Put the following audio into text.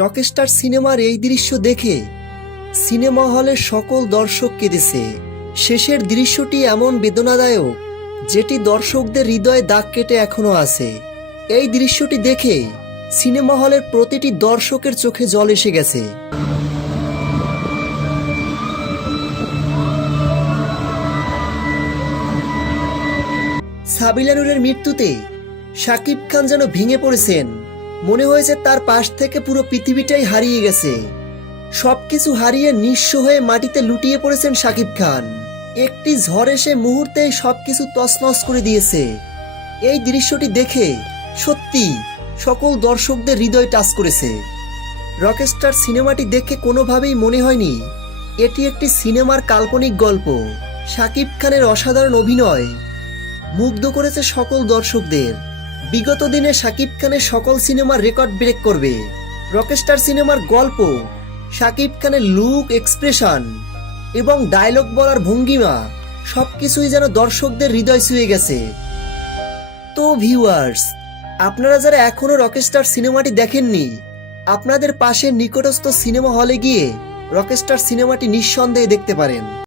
Rockstar সিনেমার এই দৃশ্য দেখে সিনেমা হলের সকল দর্শক কেঁদেছে। শেষের দৃশ্যটি এমন বেদনাদায়ক যেটি দর্শকদের হৃদয়ে দাগ কেটে এখনো আছে। এই দৃশ্যটি দেখে সিনেমা হলের প্রতিটি দর্শকের চোখে জল এসে গেছে। সাবিলা নূরের মৃত্যুতে শাকিব খান যেন ভেঙে পড়েছেন। মনে হয়েছে তার পাশ থেকে পুরো পৃথিবীটাই হারিয়ে গেছে। সবকিছু হারিয়ে নিঃস্ব হয়ে মাটিতে লুটিয়ে পড়েছেন শাকিব খান। একটি ঝড় এসে মুহূর্তেই সবকিছু তছনছ করে দিয়েছে। এই দৃশ্যটি দেখে সত্যি সকল দর্শকদের হৃদয় টাচ করেছে। রকস্টার সিনেমাটি দেখে কোনোভাবেই মনে হয়নি এটি একটি সিনেমার কাল্পনিক গল্প। শাকিব খানের অসাধারণ অভিনয় মুগ্ধ করেছে সকল দর্শকদের। বিগত দিনে শাকিব খানের সকল সিনেমার রেকর্ড ব্রেক করবে। রকস্টার সিনেমার গল্প, শাকিব খানের লুক, এক্সপ্রেশন এবং ডায়লগ বলার ভঙ্গিমা সবকিছুই যেন দর্শকদের হৃদয় ছুঁয়ে গেছে। তো ভিউয়ার্স, আপনারা যারা এখনো রকস্টার সিনেমাটি দেখেননি, আপনাদের পাশের নিকটস্থ সিনেমা হলে গিয়ে রকস্টার সিনেমাটি নিঃসন্দেহে দেখতে পারেন।